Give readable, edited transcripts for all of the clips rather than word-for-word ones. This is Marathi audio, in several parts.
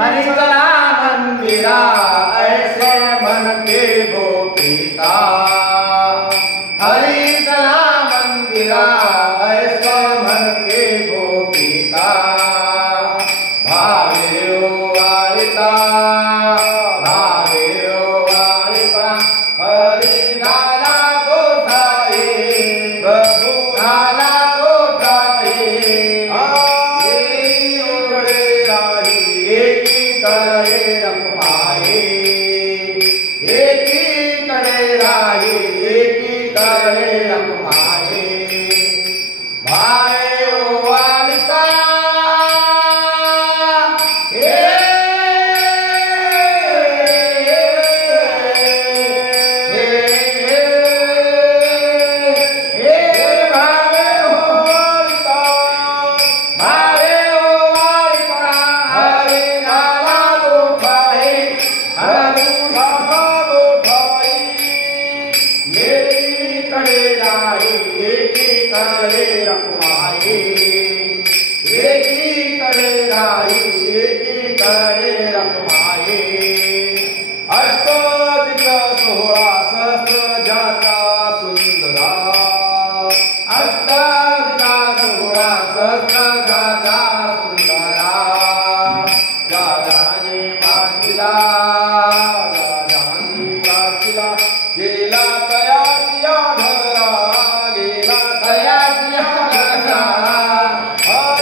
हरि चला मंदिरा ऐसे मन के गोपिका। हरि चला मंदिरा ऐसे मन के गोपिका। भावे ओ वालिका भावे ओ वालिका। हरि नाला गोसाई प्रभु नाला गोसाई। करे रखवाए एकी करे राही एकी करे रखवाए। भाई ओ वालिका करे रखवाए एकी करे राही एकी करे रखवाए। अष्टदिक सोहळा सहस्र जाता सुंदरा। अष्टदिका सोहळा सहस्र जाता सुंदरा। राजाने पाठिला राजाने पाठिला गेला तयासिया घरा गेला तयासिया घरा।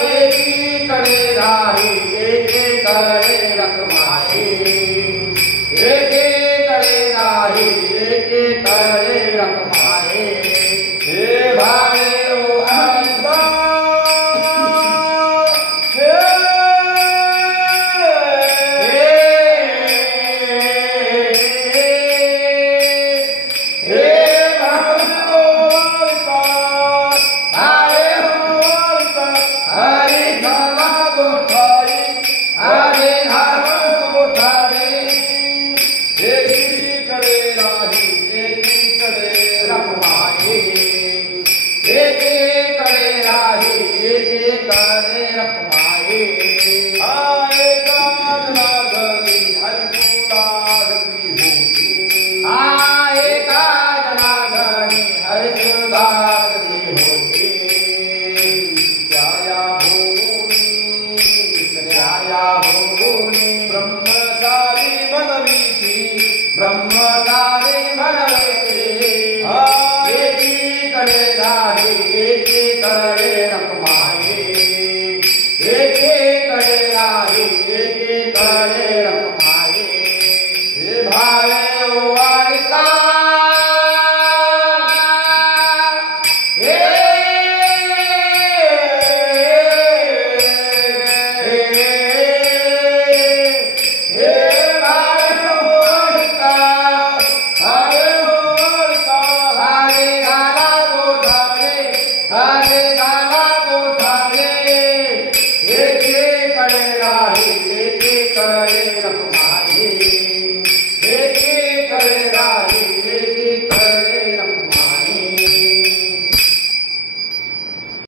एकी करे राही एकी करे रखवाए एकी करे राही एकी करे रखवाए। हे भावे ओ हरिदा ब्रह्मचारी बनवी